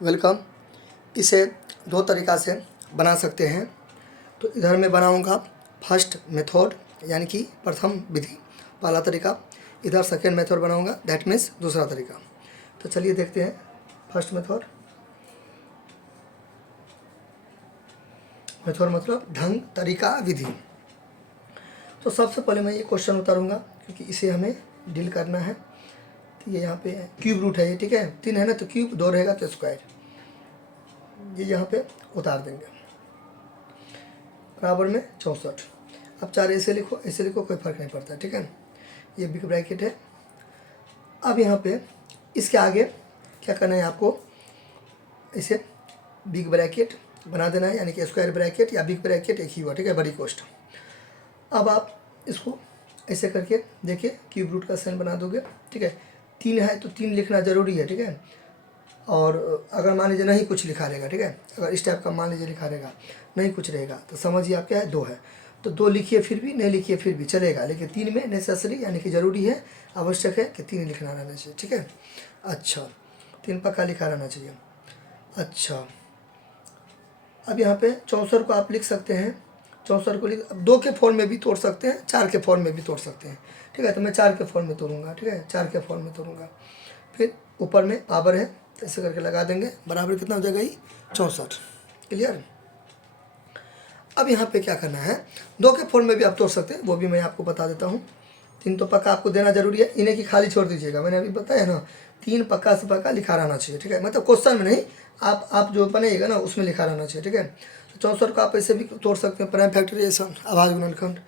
Welcome. इसे दो तरीक़ा से बना सकते हैं। तो इधर मैं बनाऊंगा फर्स्ट मेथड यानी कि प्रथम विधि, पहला तरीका। इधर सेकेंड मेथड बनाऊंगा, दैट मीन्स दूसरा तरीका। तो चलिए देखते हैं फर्स्ट मेथड। मेथड मतलब ढंग, तरीका, विधि। तो सबसे पहले मैं ये क्वेश्चन उतारूंगा क्योंकि इसे हमें डील करना है। तो ये यहाँ पे क्यूब रूट है, ये ठीक है, 3 है ना, तो क्यूब 2 रहेगा तो स्क्वायर, ये यहाँ पे उतार देंगे। बराबर में 64। अब 4 ऐसे लिखो, ऐसे लिखो, कोई फ़र्क नहीं पड़ता, ठीक है। ये बिग ब्रैकेट है। अब यहाँ पे इसके आगे क्या करना है आपको, इसे बिग ब्रैकेट बना देना है, यानी कि स्क्वायर ब्रैकेट या बिग ब्रैकेट एक ही हुआ, ठीक है, बड़ी कोष्ठ। अब आप इसको ऐसे करके देखिए, क्यूब रूट का साइन बना दोगे, ठीक है। 3 है तो 3 लिखना ज़रूरी है, ठीक है। और अगर मान लीजिए नहीं कुछ लिखा रहेगा, ठीक है, अगर इस टाइप का मान लीजिए लिखा रहेगा, नहीं कुछ रहेगा, तो समझिए आप क्या है, 2 है। तो 2 लिखिए फिर भी, नहीं लिखिए फिर भी चलेगा, लेकिन 3 में नेसेसरी यानी कि ज़रूरी है, आवश्यक है कि 3 लिखना रहना चाहिए, ठीक है। अच्छा, 3 पक्का लिखा रहना चाहिए। अच्छा, अब यहाँ पे 64 को आप लिख सकते हैं, 64 को लिख, अब 2 के फॉर्म में भी तोड़ सकते हैं, 4 के फॉर्म में भी तोड़ सकते हैं, ठीक है। तो मैं 4 के फॉर्म में तोड़ूंगा, ठीक है, 4 के फॉर्म में तोड़ूंगा। फिर ऊपर में पावर है तो ऐसे करके लगा देंगे, बराबर कितना हो जाएगा, ये 64। क्लियर। अब यहाँ पे क्या करना है, 2 के फॉर्म में भी आप तोड़ सकते हैं, वो भी मैं आपको बता देता हूँ। 3 तो पक्का आपको देना जरूरी है, इन्हें की खाली छोड़ दीजिएगा, मैंने अभी बताया ना, 3 पक्का से पक्का लिखा रहना चाहिए, ठीक है। मतलब क्वेश्चन में नहीं, आप जो बनाइएगा ना उसमें लिखा रहना चाहिए, ठीक है। तो 64 को आप ऐसे भी तोड़ सकते हैं, प्राइम फैक्टराइजेशन, आभाज्य गुणनखंड,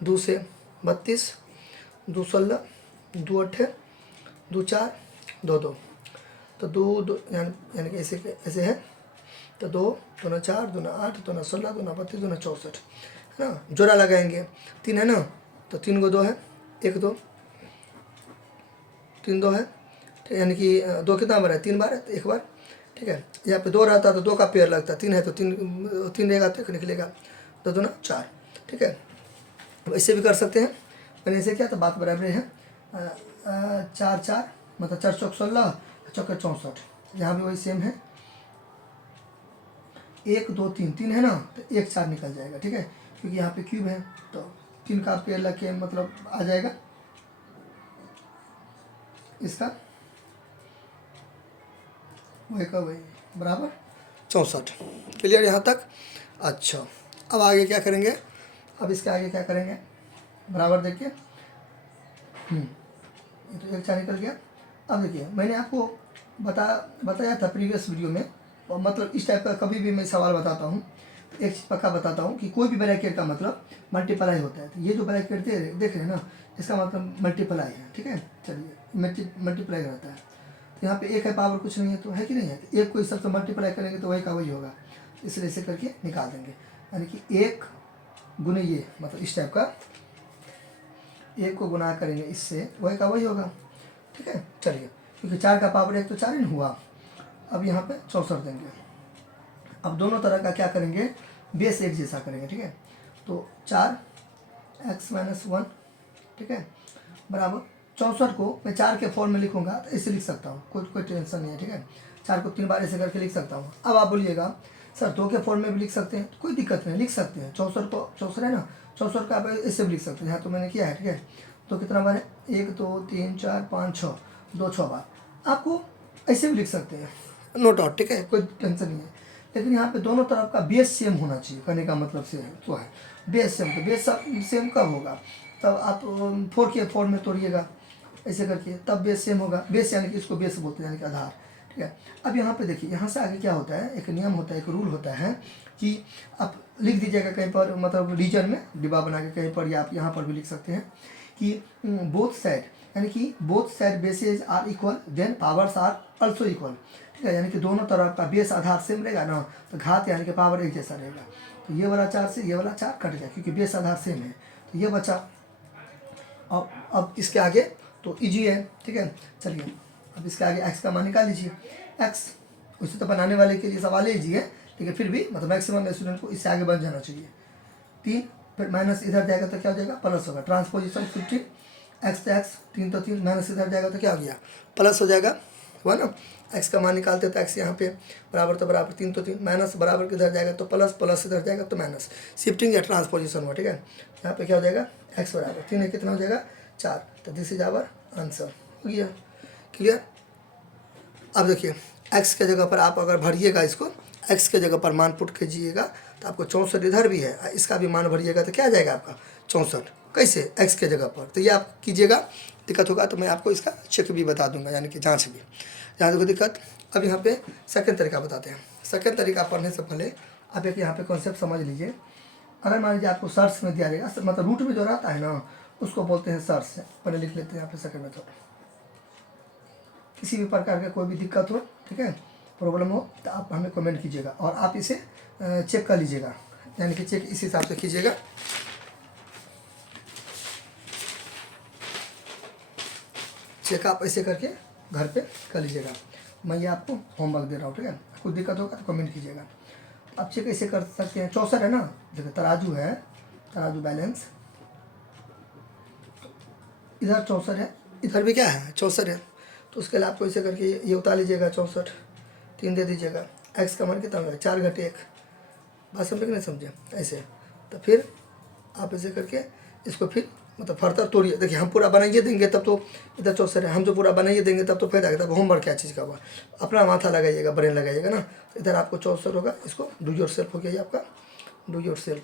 2 से 32, 2 16, 2 8, 2 4, 2 2, तो 2 यानी कि ऐसे है, तो 2 2 4, 2 8, 2 16, 2 32, 2 64, है ना। जोड़ा लगाएंगे, 3 है ना, तो 3 को 2 है, 1 2, 3 2 है, ठीक, यानी कि 2 कितना बार है, 3 बार है, तो 1 बार, ठीक है। यहाँ पे 2 रहता तो 2 का पेयर लगता, 3 है तो 3 रहेगा तो 1 निकलेगा, 2 2 4, ठीक है। अब ऐसे भी कर सकते हैं, मैंने ऐसे किया तो बात बराबर है। 4 4 मतलब 4 चौक 16, चौक 64, यहाँ भी वही सेम है, 1 2 3, 3 है ना, तो 1 4 निकल जाएगा, ठीक है, क्योंकि यहाँ पे क्यूब है, तो 3 का पेयर लग के मतलब आ जाएगा इसका, वही का वही, बराबर 64। क्लियर यहाँ तक। अच्छा, अब आगे क्या करेंगे, अब इसके आगे क्या करेंगे, बराबर देखिए, ये तो 1 4 निकल गया। अब देखिए, मैंने आपको बताया था प्रीवियस वीडियो में, और मतलब इस टाइप का कभी भी मैं सवाल बताता हूँ, एक चीज़ पक्का बताता हूँ कि कोई भी ब्रैकेट का मतलब मल्टीप्लाई होता है। तो ये जो ब्रैकेट देख रहे हैं ना, इसका मतलब मल्टीप्लाई है, ठीक है। चलिए, मल्टीप्लाई रहता है, तो यहाँ पे 1 है, पावर कुछ नहीं है, तो है कि नहीं है, तो 1 को इस सबसे मल्टीप्लाई करेंगे तो वही का वही होगा, इसलिए ऐसे करके निकाल देंगे, यानी कि 1 गुने ये, मतलब इस टाइप का, 1 को गुना करेंगे इससे, वही का वही होगा, ठीक है। चलिए, क्योंकि 4 का पावर 1 तो 4 ही हुआ। अब यहाँ पे 64 देंगे। अब दोनों तरह का क्या करेंगे, बेस एक जैसा करेंगे, ठीक है। तो 4x - 1, ठीक है, बराबर 64 को मैं 4 के फॉर्म में लिखूंगा तो ऐसे लिख सकता हूँ, कोई टेंशन नहीं है, ठीक है। 4 को 3 बार ऐसे करके लिख सकता हूँ। अब आप बोलिएगा सर 2 के फॉर्म में भी लिख सकते हैं, कोई दिक्कत नहीं, लिख सकते हैं। 64 को 64 है ना, 64 का आप ऐसे भी लिख सकते हैं, यहाँ तो मैंने किया है, ठीक है। तो कितना बार है, 1 2 3 4 5 6, 2 6 बार, आपको ऐसे भी लिख सकते हैं, नो डाउट, ठीक है, कोई टेंशन नहीं है। लेकिन यहाँ पे दोनों तरफ का बेस सेम होना चाहिए, कहने का मतलब से तो है बेस सेम। तो बेस सेम कब होगा, तब आप 4 के फॉर्म में तोड़िएगा ऐसे करके, तब बेस सेम होगा। बेस यानी कि इसको बेस बोलते हैं, यानी कि आधार, ठीक है। अब यहाँ पे देखिए, यहाँ से आगे क्या होता है, एक नियम होता है, एक रूल होता है कि आप लिख दीजिएगा कहीं पर, मतलब रीजन में डिब्बा बना के कहीं पर, या आप यहाँ पर भी लिख सकते हैं कि बोथ साइड, यानी कि both side bases are equal then powers are also equal, ठीक है। यानी कि दोनों तरफ का बेस आधार सेम रहेगा ना, तो घात यानी कि पावर एक जैसा रहेगा। तो ये वाला 4 से ये वाला 4 कट गया, क्योंकि बेस आधार सेम है, तो ये बचा। अब इसके आगे तो इजी है, ठीक है। चलिए, अब इसके आगे x का मान निकाल लीजिए। x उसे तो बनाने वाले के लिए सवाल इजी है, लेकिन फिर भी मतलब मैक्सिमम स्टूडेंट को इससे आगे बन जाना चाहिए। 3 फिर माइनस इधर जाएगा तो क्या हो जाएगा, प्लस होगा, ट्रांसपोजिशन 15, x तो x, 3 तो 3, माइनस इधर जाएगा तो क्या हो गया, प्लस हो जाएगा, हुआ ना। एक्स का मान निकालते तो एक्स यहाँ पे बराबर तो बराबर 3 तो 3, माइनस बराबर किधर जाएगा तो प्लस, प्लस इधर जाएगा तो माइनस, शिफ्टिंग या ट्रांसपोजिशन हुआ, ठीक है। यहाँ पे क्या हो जाएगा, एक्स बराबर 3 है, कितना हो जाएगा 4, तो दिस इज आवर आंसर। हो गया क्लियर। अब देखिए एक्स के जगह पर आप अगर भरिएगा इसको, एक्स के जगह पर मान पुट कीजिएगा तो आपको 64 इधर भी है, इसका भी मान भरिएगा तो क्या आ जाएगा आपका 64, कैसे एक्स के जगह पर। तो ये आप कीजिएगा, दिक्कत होगा तो मैं आपको इसका चेक भी बता दूंगा, यानी कि जांच भी, यहाँ देखो दिक्कत। अब यहाँ पे सेकंड तरीका बताते हैं। सेकंड तरीका पढ़ने से पहले आप एक यहाँ पे कॉन्सेप्ट समझ लीजिए। अगर मान लीजिए आपको सर्च में दिया जाएगा, मतलब रूट में जो रहता है ना उसको बोलते हैं सर्च। पहले लिख लेते हैं यहाँ पे सेकंड मेथड। किसी भी प्रकार का कोई भी दिक्कत हो, ठीक है, प्रॉब्लम हो तो आप हमें कमेंट कीजिएगा और आप इसे चेक कर लीजिएगा, यानी कि चेक इस हिसाब से कीजिएगा। चेक आप ऐसे करके घर पे कर लीजिएगा। मैं ये आपको होमवर्क दे रहा हूँ, ठीक है। कुछ दिक्कत होगा तो कमेंट कीजिएगा। आप चेक ऐसे कर सकते हैं। 64 है ना, देखिए तराजू है, तराजू बैलेंस, इधर 64 है, इधर भी क्या है 64 है, तो उसके लिए आपको ऐसे करके ये उतार लीजिएगा 64, 3 दे दीजिएगा। एक्स का मान कितना होगा 4 घटे 1, बात समझे कि नहीं समझे, ऐसे। तो फिर आप ऐसे करके इसको फिर मतलब फर्दर तोड़िए। देखिए हम पूरा बनाइए देंगे तब तो इधर 64 है, हम जो पूरा बनाइए देंगे तब तो फायदा है। तब होमवर्क क्या चीज़ का हुआ, अपना माथा लगाइएगा, ब्रेन लगाइएगा ना। इधर आपको 64 होगा, इसको डू योर सेल्फ हो गया ये आपका, डू योर सेल्फ।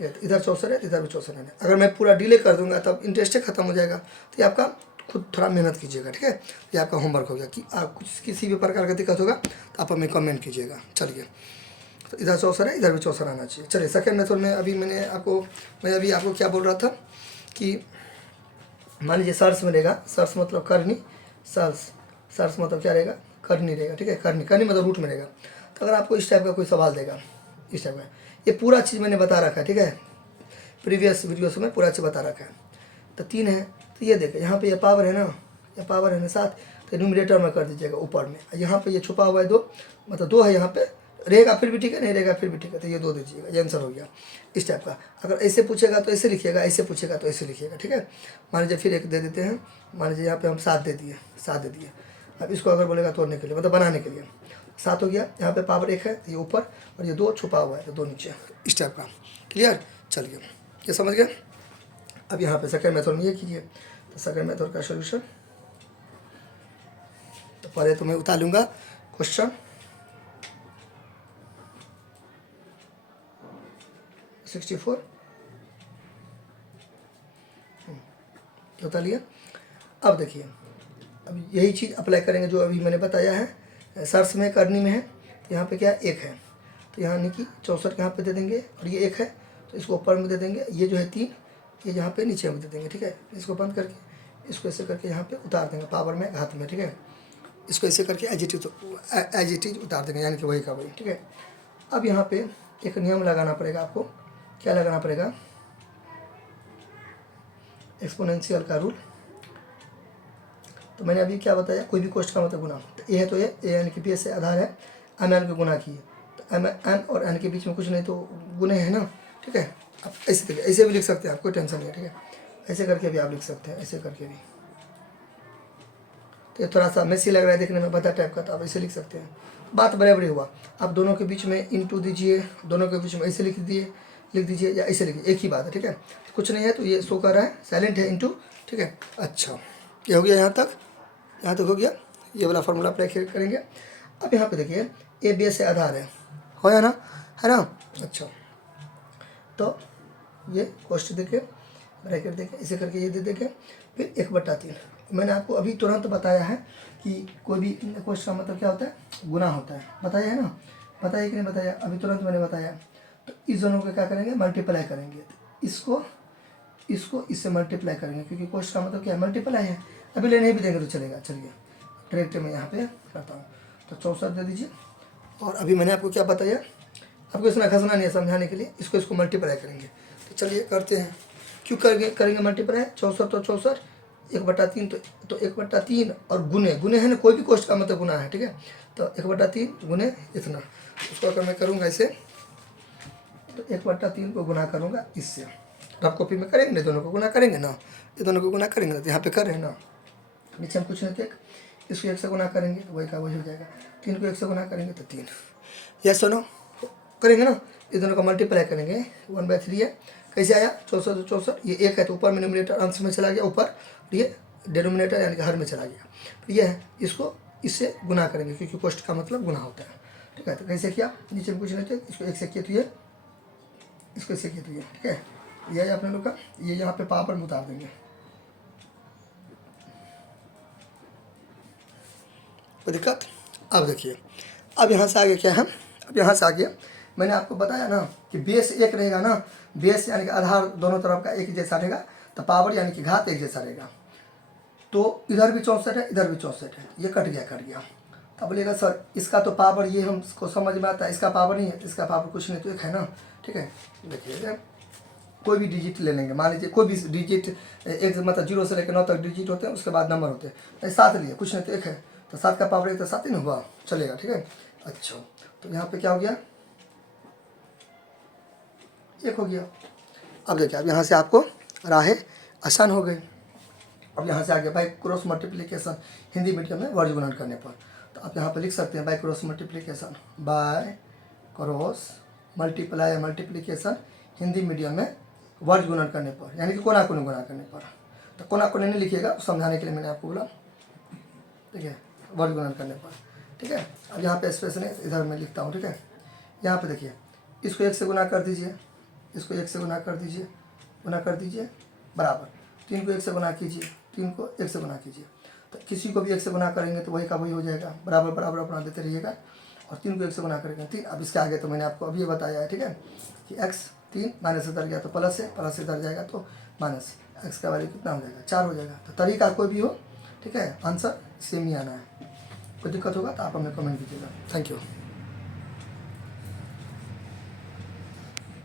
इधर 64 है, इधर भी 64 है। अगर मैं पूरा डिले कर दूंगा तब इंटरेस्ट खत्म हो जाएगा। तो ये आपका खुद थोड़ा मेहनत कीजिएगा, ठीक है। ये आपका होमवर्क हो गया कि आप कुछ किसी भी प्रकार का दिक्कत होगा तो आप हमें कमेंट कीजिएगा। चलिए, तो इधर 64 है, इधर भी 64 आना चाहिए। चलिए सेकंड मेथड में अभी मैं अभी आपको क्या बोल रहा था कि मान लीजिए सर्च में रहेगा, सर्च मतलब करनी, सर्च मतलब क्या रहेगा, करनी रहेगा, ठीक है। करनी मतलब रूट में रहेगा। तो अगर आपको इस टाइप का कोई सवाल देगा, इस टाइप का, ये पूरा चीज़ मैंने बता रखा है, ठीक है, प्रीवियस वीडियो से मैं पूरा चीज़ बता रखा है। तो 3 है, तो ये देखें यहाँ पे ये पावर है ना, ये पावर है ना 7, तो न्यूमरेटर में कर दीजिएगा ऊपर में। यहाँ पे ये छुपा हुआ है 2, मतलब 2 है यहाँ पे, रहेगा फिर भी ठीक है, नहीं रहेगा फिर भी ठीक है, तो ये 2 दीजिएगा, ये आंसर हो गया इस टाइप का। अगर ऐसे पूछेगा तो ऐसे लिखिएगा, ऐसे पूछेगा तो ऐसे लिखिएगा, ठीक है। मान लीजिए फिर एक दे देते हैं, मान लीजिए यहाँ पे हम 7 दे दिए, 7 दे दिए। अब इसको अगर बोलेगा तोड़ने के लिए, मतलब बनाने के लिए, 7 हो गया। यहाँ पे पावर 1 है, ये ऊपर, और ये 2 छुपा हुआ है, तो 2 नीचे, इस टाइप का। क्लियर, चलिए ये समझ गए। अब यहाँ पे सेकंड मेथड में ये कीजिए। तो सेकंड मेथड का सोल्यूशन, तो पहले तो मैं उतार लूँगा क्वेश्चन 64, उतार लिया। अब देखिए, अब यही चीज़ अप्लाई करेंगे जो अभी मैंने बताया है। सर्च में करनी में है, तो यहाँ पे क्या 1 है, तो यहाँ यानी कि 64 यहाँ पे दे देंगे, और ये 1 है तो इसको ऊपर में दे देंगे। ये जो है 3, ये यहाँ पे नीचे में दे देंगे, ठीक है। इसको बंद करके इसको ऐसे करके यहाँ पे उतार देंगे पावर में हाथ में, ठीक है। इसको ऐसे करके एज इट इज उतार देंगे, यानी कि वही का वही, ठीक है। अब यहाँ पे एक नियम लगाना पड़ेगा आपको। क्या लगाना पड़ेगा, एक्सपोनेंशियल का रूल। तो मैंने अभी क्या बताया, कोई भी कोष्ठ का मतलब गुना, तो ए है तो ए यानी कि बी से आधार है, एम एन के गुना किए, तो एम एन और एन के बीच में कुछ नहीं तो गुने हैं ना, ठीक है। अब ऐसे भी लिख सकते हैं आप, कोई टेंशन नहीं है, ठीक है। ऐसे करके भी आप लिख सकते हैं, ऐसे करके भी। तो ये थोड़ा सा मेसी लग रहा है देखने में, बता टाइप का, तो आप ऐसे लिख सकते हैं। बात बराबरी हुआ। आप दोनों के बीच में इंटू दीजिए, दोनों के बीच में ऐसे लिख दीजिए या ऐसे लिखिए, एक ही बात है, ठीक है। तो कुछ नहीं है तो ये शो कर रहा है, साइलेंट है इंटू, ठीक है। अच्छा, ये हो गया यहाँ तक हो गया। ये वाला फार्मूला अप्लाई करेंगे। अब यहाँ पे देखिए ए बी से आधार है, हो या ना, है ना। अच्छा, तो ये कोष्ठ देखे, ब्रैकेट देखे, इसे करके ये दे देखे, फिर 1/3। मैंने आपको अभी तुरंत बताया है कि कोई भी कोष्ठ का मतलब क्या होता है, गुना होता है, बताया है ना, बताया कि नहीं बताया, अभी तुरंत मैंने बताया। तो इस दोनों को क्या करेंगे, मल्टीप्लाई करेंगे। इसको इससे मल्टीप्लाई करेंगे, क्योंकि कोष्ठ का मतलब क्या है, मल्टीप्लाई है। अभी लेने भी देंगे तो चलेगा। चलिए डायरेक्ट मैं यहाँ पे करता हूँ, तो 64 दे दीजिए। और अभी मैंने आपको क्या बताया, आपको इसमें घसना नहीं है समझाने के लिए, इसको मल्टीप्लाई करेंगे। तो चलिए करते हैं। क्यों करेंगे मल्टीप्लाई, 64 तो 64, 1/3 तो 1/3, और गुने है ना, कोई भी कोष्ठ का मतलब गुना है, ठीक है। तो 1/3 गुने इतना, उसको अगर मैं करूँगा ऐसे, तो 1/3 को गुना करूँगा इससे। रफ कॉपी में करेंगे ना, दोनों को गुना करेंगे ना, ये दोनों को गुना करेंगे ना, तो यहाँ पे कर रहे हैं ना, नीचे हम कुछ नहीं थे, इसको 1 से गुना करेंगे तो वही का वही हो जाएगा। 3 को 1 से गुना करेंगे तो 3। यस सुनो करेंगे ना, ये दोनों का मल्टीप्लाई करेंगे 1/3 है। कैसे आया 64 64, ये 1 है तो ऊपर में न्यूमरेटर अंश में चला गया ऊपर, ये डिनोमिनेटर यानी कि हर में चला गया। तो ये है, इसको इससे गुना करेंगे क्योंकि कोष्ट का मतलब गुना होता है। ठीक है, तो कैसे किया, नीचे में कुछ नहीं थे, इसको 1 से किया तो ये, इसको इससे किया तो ये। ठीक है, यह है अपने लोग का, ये यहाँ पे पावर में उतार देंगे। कोई दिक्कत। अब देखिए, अब यहाँ से आगे क्या है, अब यहाँ से आगे मैंने आपको बताया ना कि बेस 1 रहेगा ना, बेस यानी कि आधार दोनों तरफ का एक जैसा रहेगा, तो पावर यानी कि घात एक जैसा रहेगा। तो इधर भी 64 है, इधर भी 64 है, ये कट गया। अब बोलिएगा सर इसका तो पावर ये हमको समझ में आता है, इसका पावर नहीं है, इसका पावर कुछ नहीं तो एक है ना। ठीक है, देखिए कोई भी डिजिट ले लेंगे, मान लीजिए कोई भी डिजिट एक मतलब 0 से लेकर 9 तक डिजिट होते हैं, उसके बाद नंबर होते हैं। 7 लिए कुछ नहीं तो 1 है, तो 7 का पावर 1 तो 7 ही ना हुआ, चलेगा। ठीक है, अच्छा तो यहाँ पे क्या हो गया, 1 हो गया। अब देखिए, अब यहाँ से आपको राहें आसान हो गई। अब यहाँ से आगे by cross multiplication Hindi medium में वर्ग गुणन करने पर, तो आप यहाँ पर लिख सकते हैं by cross multiplication, by cross multiplication Hindi medium में वर्ग गुणन करने पर, यानी कि कोना कोने गुणा करने पर। तो कोना कोने नहीं लिखिएगा, समझाने के लिए मैंने आपको बोला। ठीक है, वर्ग गुणन करने पर। ठीक है, अब यहाँ पे स्पेस नहीं, इधर मैं लिखता हूँ। ठीक है, यहाँ पे देखिए, इसको 1 से गुना कर दीजिए, इसको 1 से गुना कर दीजिए बराबर, 3 को 1 से गुना कीजिए, 3 को 1 से गुना कीजिए। तो किसी को भी 1 से गुना करेंगे तो वही का वही हो जाएगा, बराबर बराबर अपना देते रहिएगा। और 3 को 1 से गुना करेंगे 3। अब इसके आगे तो मैंने आपको अभी बताया है। ठीक है, कि x 3 माइनस इधर गया तो प्लस है, प्लस इधर जाएगा तो माइनस, x का वैल्यू कितना हो जाएगा 4 हो जाएगा। तो तरीका कोई भी हो, ठीक है, आंसर सेम ही आना है। कोई दिक्कत होगा तो आप हमें कमेंट कीजिएगा। Thank you.